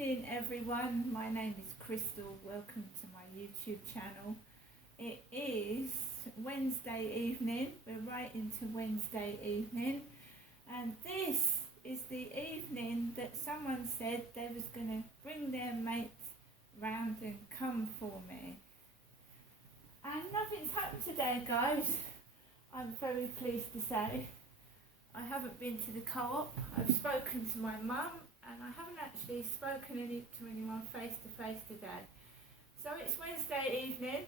evening, everyone. My name is Crystal. Welcome to my YouTube channel. It is Wednesday evening. We're right into Wednesday evening, and this is the evening that someone said they was going to bring their mates round and come for me. And nothing's happened today, guys. I'm very pleased to say. I haven't been to the co-op. I've spoken to my mum, and I haven't actually spoken to anyone face to face today. So it's Wednesday evening,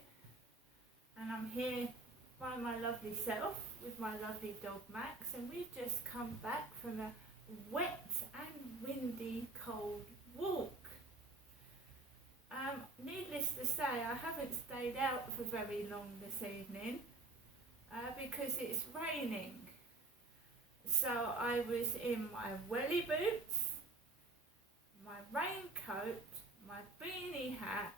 and I'm here by my lovely self with my lovely dog Max, and we've just come back from a wet and windy cold walk. Needless to say, I haven't stayed out for very long this evening because it's raining. So I was in my welly boots, my raincoat, my beanie hat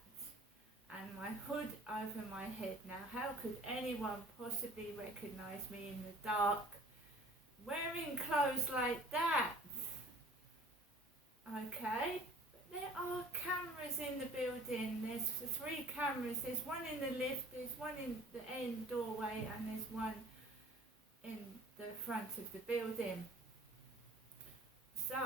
and my hood over my head. Now, how could anyone possibly recognise me in the dark wearing clothes like that? Okay, but there are cameras in the building. There's 3 cameras. There's one in the lift, there's one in the end doorway, and there's one in the front of the building. So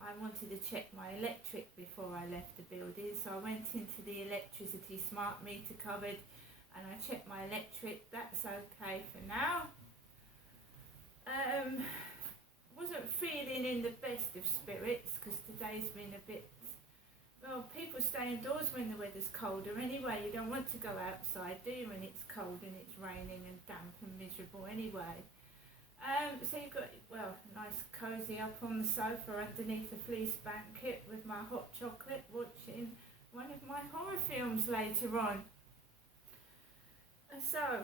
I wanted to check my electric before I left the building, so I went into the electricity smart meter cupboard and I checked my electric. That's okay for now. Wasn't feeling in the best of spirits because today's been a bit, well, people stay indoors when the weather's colder anyway. You don't want to go outside, do you, when it's cold and it's raining and damp and miserable anyway. So you've got, well, nice cosy up on the sofa underneath a fleece blanket with my hot chocolate, watching one of my horror films later on. So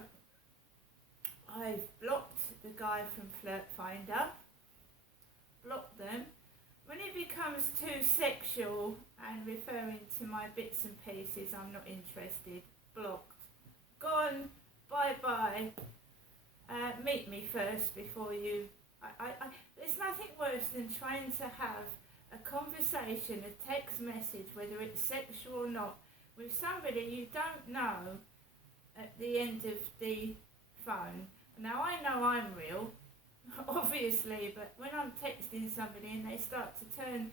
I've blocked the guy from Flirt Finder, blocked them. When it becomes too sexual and referring to my bits and pieces, I'm not interested. Blocked. Gone. Bye-bye. Meet me first before you... There's nothing worse than trying to have a conversation, a text message, whether it's sexual or not, with somebody you don't know at the end of the phone. Now, I know I'm real, obviously, but when I'm texting somebody and they start to turn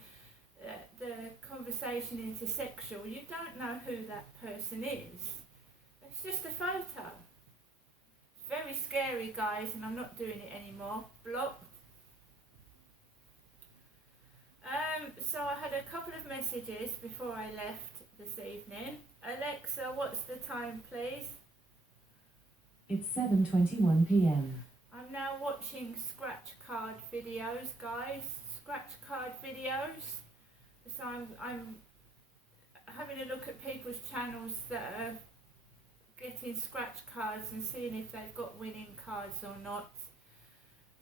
the conversation into sexual, you don't know who that person is. It's just a photo. Very scary, guys, and I'm not doing it anymore. Blocked. So I had a couple of messages before I left this evening. Alexa, what's the time, please? It's 7:21 p.m. I'm now watching scratch card videos, guys. Scratch card videos. So I'm having a look at people's channels that are getting scratch cards and seeing if they've got winning cards or not.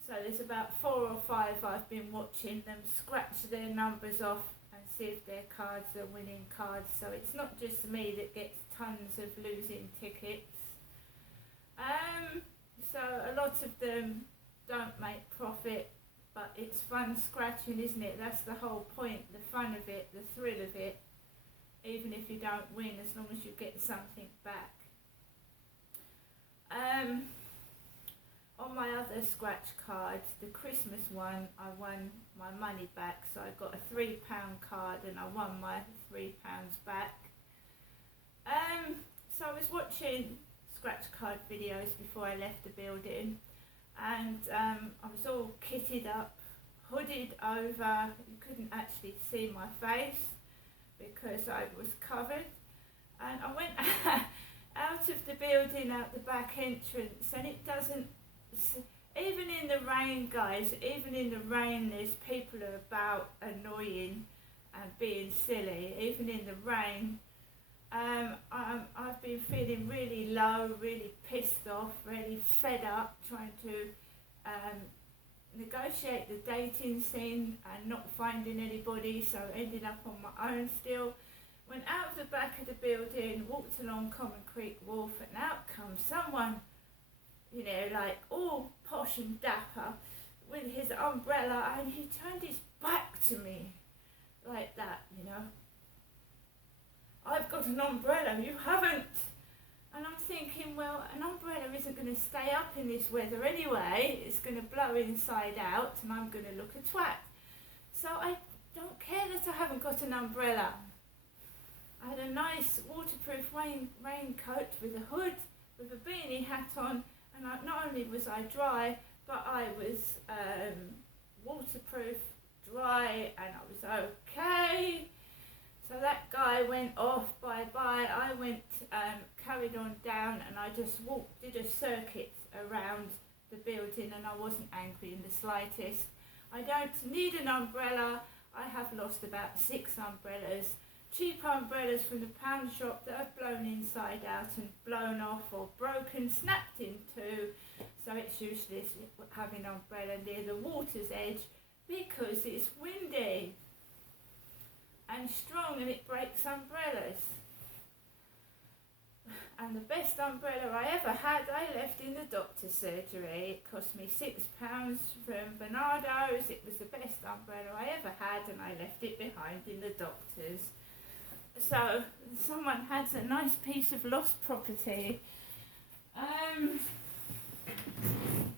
So there's about 4 or 5 I've been watching them scratch their numbers off and see if their cards are winning cards. So it's not just me that gets tons of losing tickets. So a lot of them don't make profit, but it's fun scratching, isn't it? That's the whole point, the fun of it, the thrill of it. Even if you don't win, as long as you get something back. On my other scratch card, the Christmas one, I won my money back. So I got a £3 card and I won my £3 back. So I was watching scratch card videos before I left the building, and I was all kitted up, hooded over. You couldn't actually see my face because I was covered, and I went out of the building, out the back entrance, and it doesn't, even in the rain, guys, even in the rain, there's people are about annoying and being silly, even in the rain. I've been feeling really low, really pissed off, really fed up, trying to negotiate the dating scene and not finding anybody, so ended up on my own still. Went out of the back of the building, walked along Common Creek Wharf, and out comes someone, you know, like all posh and dapper with his umbrella, and he turned his back to me like that, you know. an umbrella, you haven't. And I'm thinking, well, an umbrella isn't going to stay up in this weather anyway. It's going to blow inside out and I'm going to look a twat. So I don't care that I haven't got an umbrella. I had a nice waterproof raincoat with a hood, with a beanie hat on, and not only was I dry, but I was waterproof, dry, and I was okay. So that guy went off, bye-bye. I went, carried on down, and I just did a circuit around the building, and I wasn't angry in the slightest. I don't need an umbrella. I have lost about 6 umbrellas. Cheap umbrellas from the pound shop that have blown inside out and blown off or broken, snapped in two. So it's useless having an umbrella near the water's edge because it's windy and strong and it breaks umbrellas. And the best umbrella I ever had, I left in the doctor's surgery. It cost me £6 from Bernardo's. It was the best umbrella I ever had and I left it behind in the doctor's. So someone has a nice piece of lost property.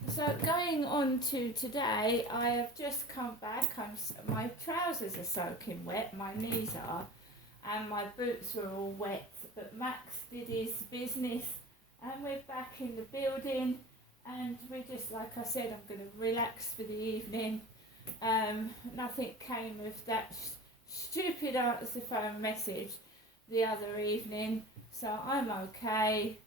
So going on to today, I have just come back. My trousers are soaking wet, my knees are, and my boots were all wet. But Max did his business, and we're back in the building. And we're just, like I said, I'm going to relax for the evening. Nothing came of that stupid answer phone message the other evening, so I'm okay.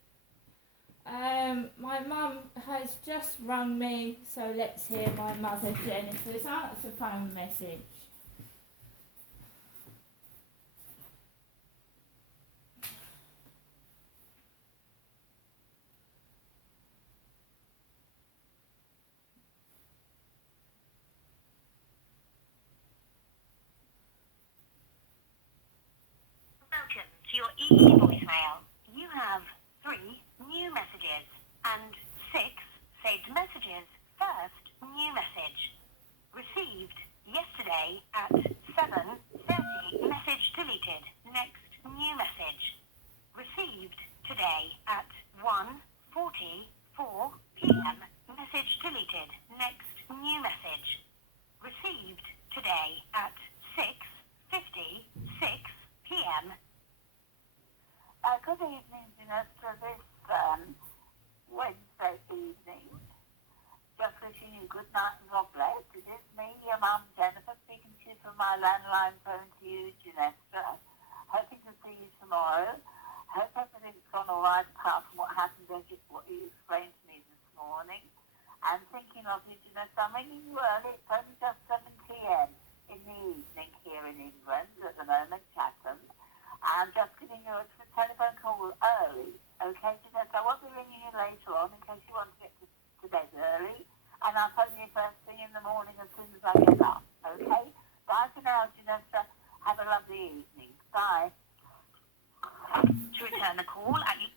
My mum has just rung me, so let's hear my mother Jennifer's answer phone message. Welcome to your EE voicemail. You have 3 new messages and 6 saved messages. First new message. Received yesterday at 7:30. Message deleted. Next new message. Received today at 1:44 p.m. Message deleted. Next new message. Received today at 6:56 p.m. Good evening, Vanessa. This Wednesday evening. Just wishing you good night and God bless. It is me, your mum, Jennifer, speaking to you from my landline phone to you, Janessa. Hoping to see you tomorrow. Hope everything's gone all right apart from what happened as what you explained to me this morning. And thinking of you, Janessa, I'm ringing you early. It's only just 7 p.m. in the evening here in England at the moment, Chatham. I'm just giving you a telephone call early, okay, Janessa? I won't be ringing you later on in case you want to get to bed early, and I'll phone you first thing in the morning as soon as I get up, okay? Bye for now, Janessa. Have a lovely evening. Bye. To return the call at you.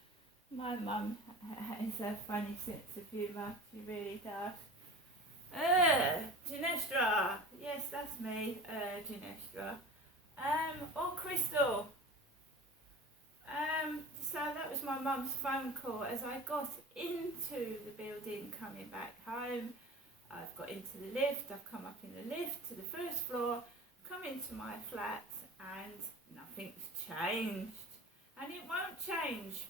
My mum has a funny sense of humour, she really does. Ginestra, yes, that's me, Ginestra. Or Crystal. So that was my mum's phone call as I got into the building coming back home. I've got into the lift, I've come up in the lift to the first floor, come into my flat and nothing's changed. And it won't change.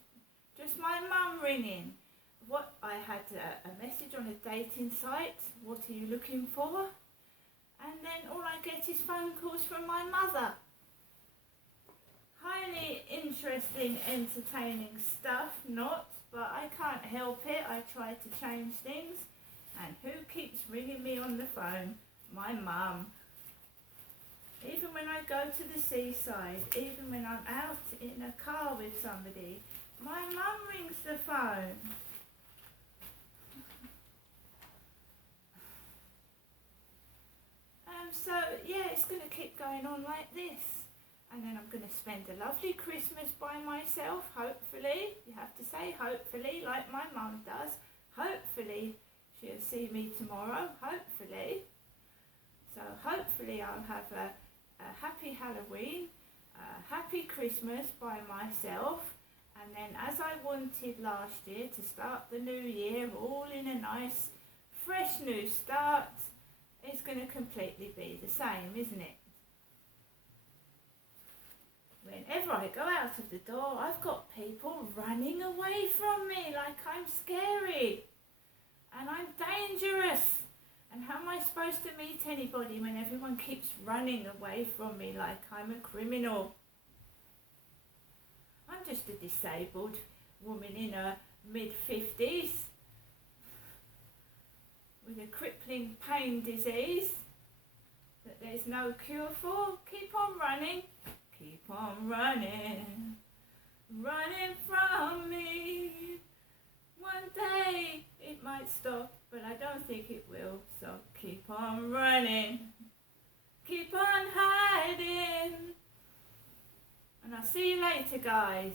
Just my mum ringing. What, I had a message on a dating site, what are you looking for? And then all I get is phone calls from my mother. Highly interesting, entertaining stuff, not, but I can't help it. I try to change things. And who keeps ringing me on the phone? My mum. Even when I go to the seaside, even when I'm out in a car with somebody, my mum rings the phone. So yeah, it's going to keep going on like this. And then I'm going to spend a lovely Christmas by myself, hopefully. You have to say hopefully, like my mum does. Hopefully she'll see me tomorrow, hopefully. So hopefully I'll have a happy Halloween. Happy Christmas by myself, and then as I wanted last year to start the new year all in a nice fresh new start, it's going to completely be the same, isn't it? Whenever I go out of the door, I've got people running away from me like I'm scary and I'm dangerous. And how am I supposed to meet anybody when everyone keeps running away from me like I'm a criminal? I'm just a disabled woman in her mid-50s with a crippling pain disease that there's no cure for. Keep on running. Keep on running. Running from me. One day it might stop, but I don't think it will. So keep on running. Keep on hiding. And I'll see you later, guys.